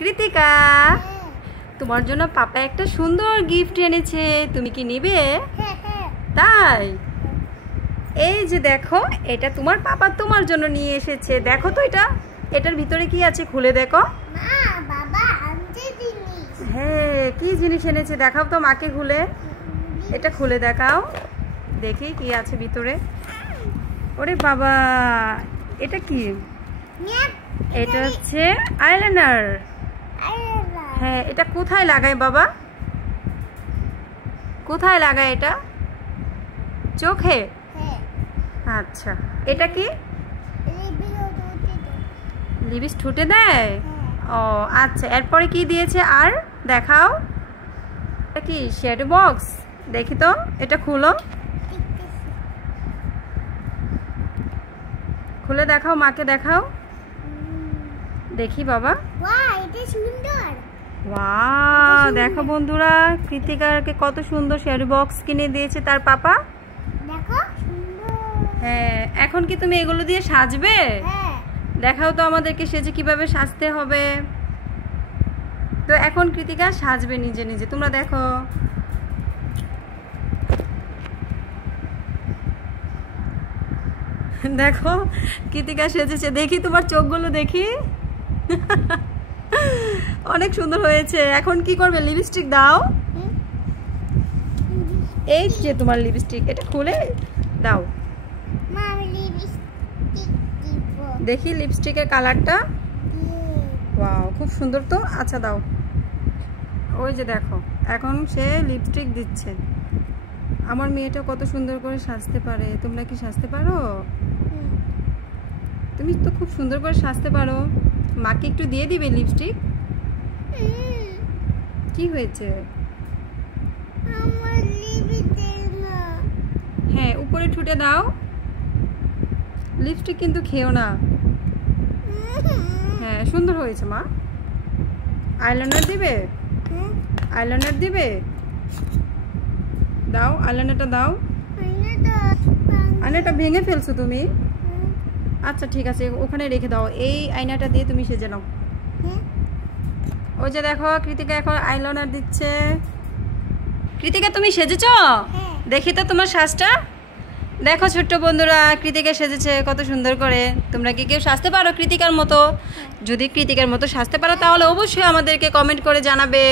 কৃতিকা, তোমার জন্য পাপা একটা সুন্দর গিফট এনেছে, তুমি কি নিবে? তাই? এই যে দেখো, এটা তোমার পাপা তোমার জন্য নিয়ে এসেছে। দেখো তো এটার ভিতরে কি আছে, খুলে দেখো। হ্যাঁ, কি জিনিস এনেছে দেখাও তো মাকে খুলে। এটা খুলে দেখাও দেখি কি আছে ভিতরে। ওরে বাবা, এটা কি? এটা হচ্ছে আইলাইনার। হ্যাঁ, এটা কোথায় লাগায় বাবা? কোথায় লাগায় এটা? চোখে? আচ্ছা, এটা কি? লিপস্টিক ঠোঁটে দেয়? ও আচ্ছা, এরপরে কি দিয়েছে আর দেখাও। এটা কি শ্যাডো বক্স? দেখি তো, এটা খুলো, খুলে দেখাও, মাকে দেখাও দেখি বাবা। ওয়াও, দেখো বন্ধুরা, কৃতিকাকে কত সুন্দর শ্যাডো বক্স কিনে দিয়েছে তার পাপা। হ্যাঁ, এখন কি তুমি এগুলো দিয়ে সাজবে? দেখাও তো আমাদেরকে সেজে কিভাবে সাজতে হবে। তো এখন কৃতিকা সাজবে নিজে নিজে, তোমরা দেখো। দেখো কৃতিকা সেজেছে, দেখি তোমার চোখগুলো দেখি। অনেক সুন্দর হয়েছে। এখন কি করবে? লিপস্টিক দাও। এই যে তোমার লিপস্টিক, এটা খুলে দাও দেখি লিপস্টিকের কালারটা। ওয়াও, খুব সুন্দর তো। আচ্ছা দাও। ওই যে দেখো, এখন সে লিপস্টিক দিচ্ছে। আমার মেয়েটা কত সুন্দর করে সাজতে পারে, তোমরা কি সাজতে পারো? তুমি তো খুব সুন্দর করে সাজতে পারো। মাকে একটু দিয়ে দিবে লিপস্টিক? কি হয়েছে? হ্যাঁ, উপরে ঠুটে দাও। লিপস্টিক কিন্তু খেও না। হ্যাঁ, সুন্দর হয়েছে মা। আইলাইনার দিবে? আইলাইনার দিবে? দাও, আইলাইনারটা দাও। আয়নাটা ভেঙে ফেলছো তুমি? আচ্ছা ঠিক আছে, ওখানে রেখে দাও। এই আয়নাটা দিয়ে তুমি সেজে নাও। ওই যে দেখো, কৃতিকা এখন আইলাইনার দিচ্ছে। কৃতিকা, তুমি সেজেছো? দেখি তো তোমার সাজটা। দেখো ছোট্ট বন্ধুরা, কৃতিকা সেজেছে কত সুন্দর করে। তোমরা কি কেউ সাজতে পারো কৃতিকার মতো? যদি কৃতিকার মতো সাজতে পারো তাহলে অবশ্যই আমাদেরকে কমেন্ট করে জানাবে।